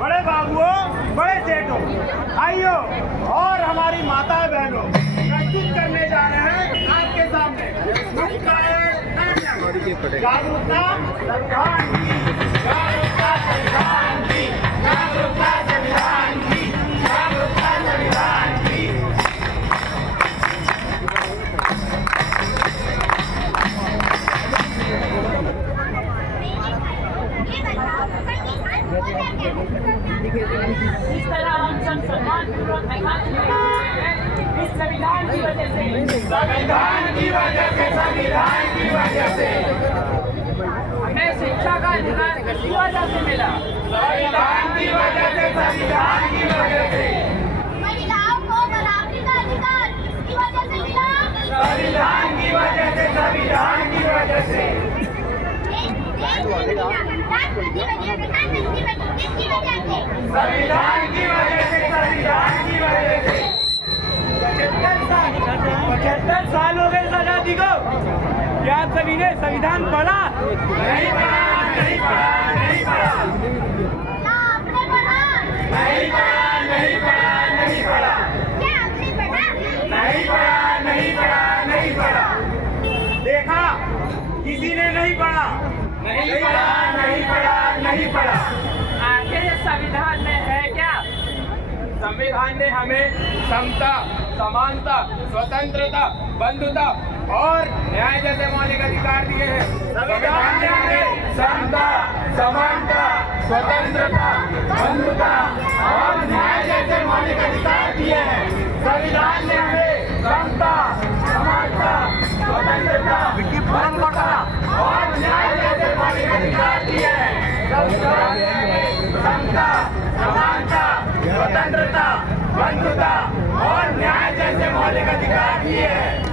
बड़े बाबुओं, बड़े सेठों, भाइयों और हमारी माता बहनों, प्रस्तुत करने जा रहे हैं आपके सामने जागरूकता संविधान की, जागरूकता संविधान की, जागरूकता संविधान की, जागरूकता संविधान की। इस तरह हम सब सम्मानपूर्वक मैदान में इस संविधान की वजह से, संविधान की वजह से, संविधान की वजह से हमें शिक्षा का अधिकार किसी वजह से मिला। संविधान की वजह से, संविधान की वजह से महिलाओं को बराबरी का अधिकार किसकी वजह से मिला? संविधान की वजह से, संविधान की वजह से संविधान की वजह से, संविधान की वजह से 75 साल हो गए आजादी को। क्या आप सभी ने संविधान पढ़ा? नहीं पढ़ा, नहीं पढ़ा, नहीं पढ़ा, क्या आपने पढ़ा? नहीं पढ़ा, नहीं पढ़ा, नहीं पढ़ा, क्या आपने पढ़ा? नहीं पढ़ा, नहीं पढ़ा, नहीं पढ़ा। देखा, किसी ने नहीं पढ़ा, नहीं पढ़ा, नहीं पढ़ा, नहीं पढ़ा। आखिर इस संविधान में है क्या? संविधान ने हमें समता, समानता, स्वतंत्रता, बंधुता और न्याय जैसे मौलिक अधिकार दिए हैं। संविधान ने हमें समता, समानता, स्वतंत्रता, बंधुता और न्याय जैसे मौलिक अधिकार दिए हैं। संविधान ने हमें समता, समानता, स्वतंत्रता, बंधुता और न्याय जैसे मौलिक अधिकार दिए हैं। संविधान ने हमें समता, समानता, स्वतंत्रता, बंधुता और न्याय जैसे मौलिक अधिकार दिए हैं।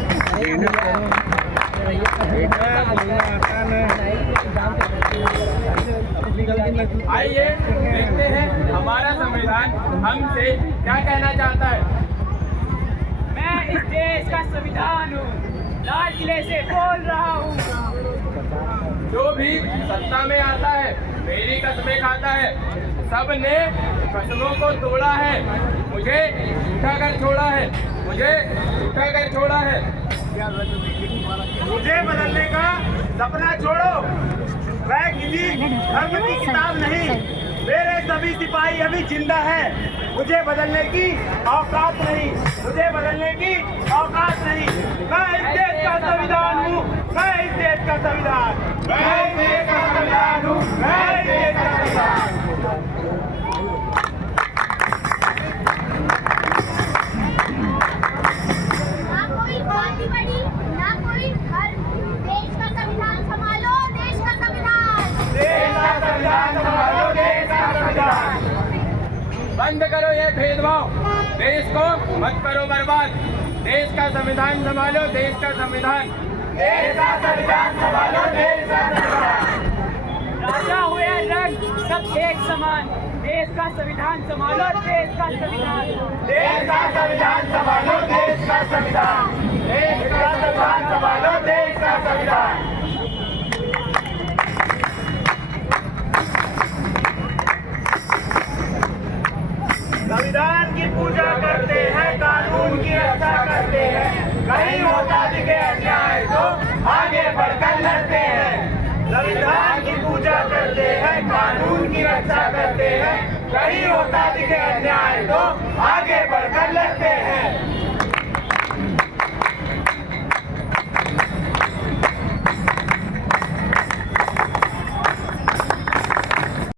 आइए देखते हैं हमारा संविधान हमसे क्या कहना चाहता है। मैं इस देश का संविधान हूँ, लाल किले से बोल रहा हूँ। जो भी सत्ता में आता है मेरी कस्में खाता है। सबने कस्मों को तोड़ा है, मुझे उठाकर छोड़ा है, मुझे उठाकर छोड़ा है। मुझे बदलने का सपना छोड़ो, मैं किसी धर्म की किताब नहीं, मेरे सभी सिपाही अभी जिंदा है। मुझे बदलने की औकात नहीं, मुझे बदलने की औकात नहीं। मैं इस देश का संविधान हूँ, मैं इस देश का संविधान, मैं इस देश का संविधान हूँ, मैं इस देश का संविधान। ना कोई पार्टी बड़ी, ना कोई घर, देश का संविधान संभालो, देश का संविधान। देश का संविधान संभालो, देश का संविधान। बंद करो ये भेदभाव, देश को मत करो बर्बाद। देश का संविधान संभालो, देश का संविधान, देश का संविधान संभालो, देश का संविधान। राजा हुए रंग सब एक समान, देश का संविधान संभालो, देश का संविधान। देश का संविधान संभालो, देश का संविधान, देश का संविधान संभालो, देश का संविधान। संविधान की पूजा करते हैं, कानून की रक्षा करते हैं, कहीं होता दिखे अन्याय तो आगे बढ़कर लड़ते हैं। संविधान की पूजा करते हैं, कानून की रक्षा करते हैं, कहीं होता दिखे अन्याय तो आगे बढ़कर लड़ते हैं।